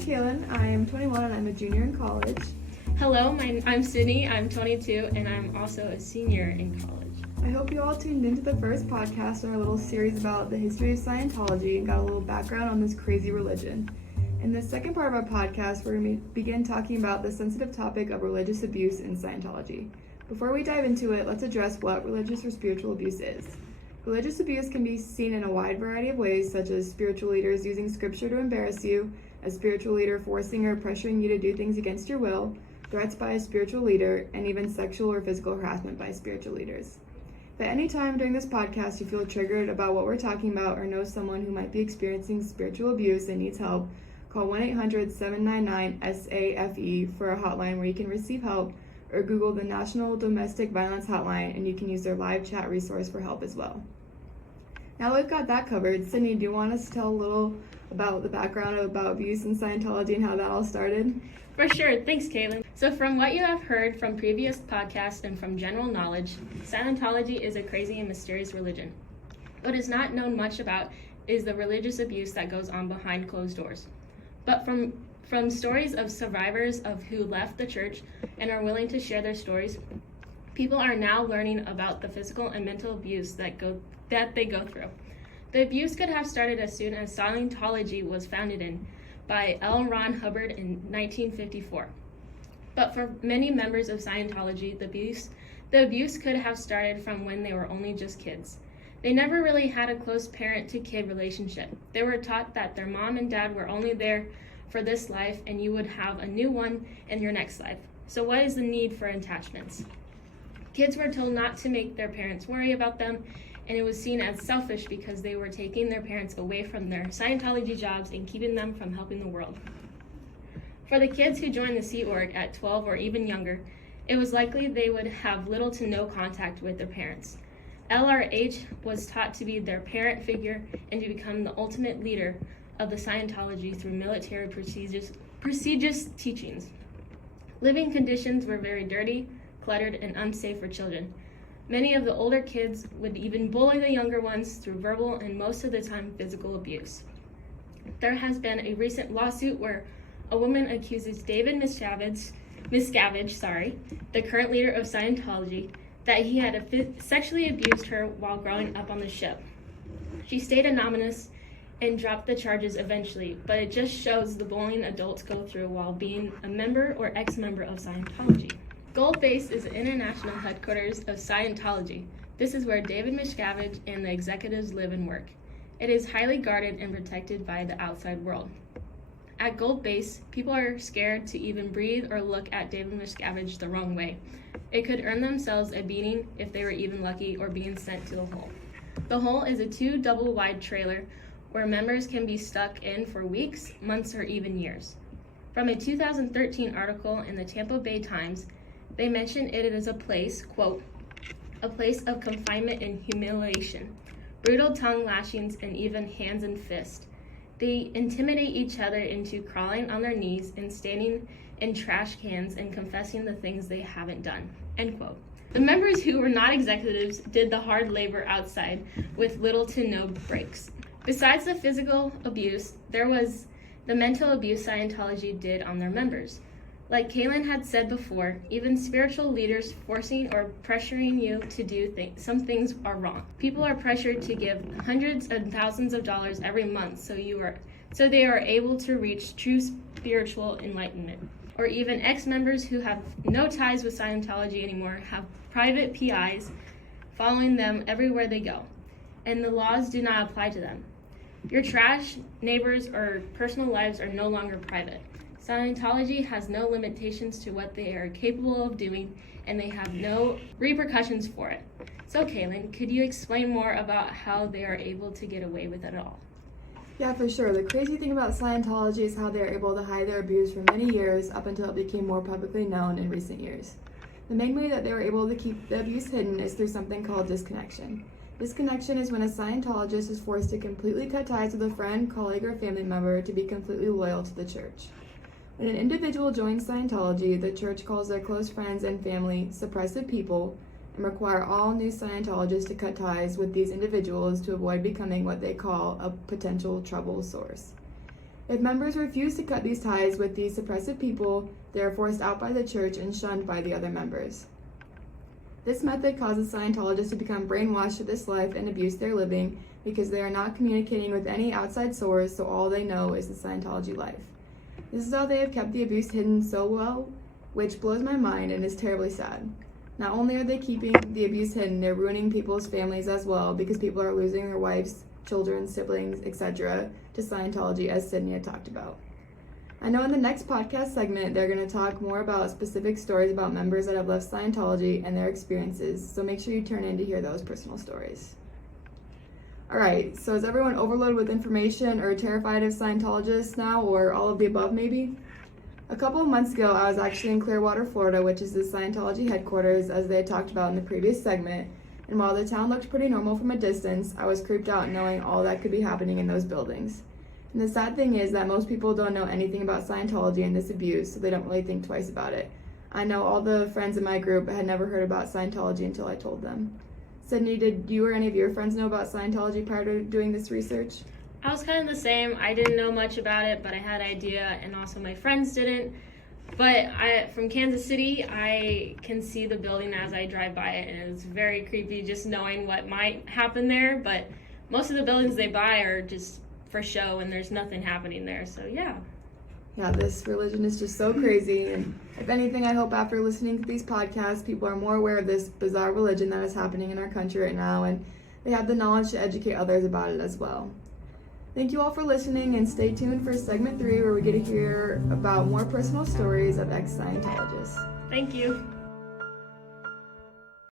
Kaylin. I am 21 and I'm a junior in college. Hello, I'm Sydney. I'm 22 and I'm also a senior in college. I hope you all tuned into the first podcast in our little series about the history of Scientology and got a little background on this crazy religion. In the second part of our podcast, we're going to begin talking about the sensitive topic of religious abuse in Scientology. Before we dive into it, let's address what religious or spiritual abuse is. Religious abuse can be seen in a wide variety of ways, such as spiritual leaders using scripture to embarrass you, a spiritual leader forcing or pressuring you to do things against your will, threats by a spiritual leader, and even sexual or physical harassment by spiritual leaders. If at any time during this podcast you feel triggered about what we're talking about or know someone who might be experiencing spiritual abuse and needs help, call 1-800-799-SAFE for a hotline where you can receive help, or Google the National Domestic Violence Hotline and you can use their live chat resource for help as well. Now that we've got that covered, Sydney, do you want us to tell a little about the background about abuse in Scientology and how that all started? For sure. Thanks, Caitlin. So from what you have heard from previous podcasts and from general knowledge, Scientology is a crazy and mysterious religion. What is not known much about is the religious abuse that goes on behind closed doors. But from stories of survivors of who left the church and are willing to share their stories, people are now learning about the physical and mental abuse that they go through. The abuse could have started as soon as Scientology was founded by L. Ron Hubbard in 1954. But for many members of Scientology, the abuse could have started from when they were only just kids. They never really had a close parent-to-kid relationship. They were taught that their mom and dad were only there for this life and you would have a new one in your next life. So what is the need for attachments? Kids were told not to make their parents worry about them, and it was seen as selfish because they were taking their parents away from their Scientology jobs and keeping them from helping the world. For the kids who joined the Sea Org at 12 or even younger, it was likely they would have little to no contact with their parents. LRH was taught to be their parent figure and to become the ultimate leader of the Scientology through military prestigious teachings. Living conditions were very dirty, cluttered, and unsafe for children. Many of the older kids would even bully the younger ones through verbal and most of the time physical abuse. There has been a recent lawsuit where a woman accuses David Miscavige, the current leader of Scientology, that he had sexually abused her while growing up on the ship. She stayed anonymous and dropped the charges eventually, but it just shows the bullying adults go through while being a member or ex-member of Scientology. Gold Base is the international headquarters of Scientology. This is where David Miscavige and the executives live and work. It is highly guarded and protected by the outside world. At Gold Base, people are scared to even breathe or look at David Miscavige the wrong way. It could earn themselves a beating if they were even lucky or being sent to the hole. The hole is a 2 double-wide trailer where members can be stuck in for weeks, months, or even years. From a 2013 article in the Tampa Bay Times, they mention it is a place, quote, a place of confinement and humiliation, brutal tongue lashings, and even hands and fists. They intimidate each other into crawling on their knees and standing in trash cans and confessing the things they haven't done, end quote. The members who were not executives did the hard labor outside with little to no breaks. Besides the physical abuse, there was the mental abuse Scientology did on their members. Like Kaylin had said before, even spiritual leaders forcing or pressuring you to do some things are wrong. People are pressured to give hundreds and thousands of dollars every month so they are able to reach true spiritual enlightenment. Or even ex-members who have no ties with Scientology anymore have private PIs following them everywhere they go, and the laws do not apply to them. Your trash, neighbors, or personal lives are no longer private. Scientology has no limitations to what they are capable of doing, and they have no repercussions for it. So, Kaylin, could you explain more about how they are able to get away with it all? Yeah, for sure. The crazy thing about Scientology is how they're able to hide their abuse for many years up until it became more publicly known in recent years. The main way that they were able to keep the abuse hidden is through something called disconnection. Disconnection is when a Scientologist is forced to completely cut ties with a friend, colleague, or family member to be completely loyal to the church. When an individual joins Scientology, the church calls their close friends and family suppressive people and require all new Scientologists to cut ties with these individuals to avoid becoming what they call a potential trouble source. If members refuse to cut these ties with these suppressive people, they are forced out by the church and shunned by the other members. This method causes Scientologists to become brainwashed to this life and abuse they're living because they are not communicating with any outside source, so all they know is the Scientology life. This is how they have kept the abuse hidden so well, which blows my mind and is terribly sad. Not only are they keeping the abuse hidden, they're ruining people's families as well because people are losing their wives, children, siblings, etc. to Scientology, as Sydney had talked about. I know in the next podcast segment, they're going to talk more about specific stories about members that have left Scientology and their experiences, so make sure you turn in to hear those personal stories. Alright, so is everyone overloaded with information or terrified of Scientologists now, or all of the above maybe? A couple of months ago, I was actually in Clearwater, Florida, which is the Scientology headquarters, as they had talked about in the previous segment, and while the town looked pretty normal from a distance, I was creeped out knowing all that could be happening in those buildings. And the sad thing is that most people don't know anything about Scientology and this abuse, so they don't really think twice about it. I know all the friends in my group had never heard about Scientology until I told them. Sydney, did you or any of your friends know about Scientology prior to doing this research? I was kind of the same. I didn't know much about it, but I had an idea, and also my friends didn't. But from Kansas City, I can see the building as I drive by it, and it's very creepy just knowing what might happen there. But most of the buildings they buy are just for show, and there's nothing happening there. So yeah. Yeah, this religion is just so crazy, and if anything, I hope after listening to these podcasts, people are more aware of this bizarre religion that is happening in our country right now, and they have the knowledge to educate others about it as well. Thank you all for listening, and stay tuned for segment 3, where we get to hear about more personal stories of ex-Scientologists. Thank you.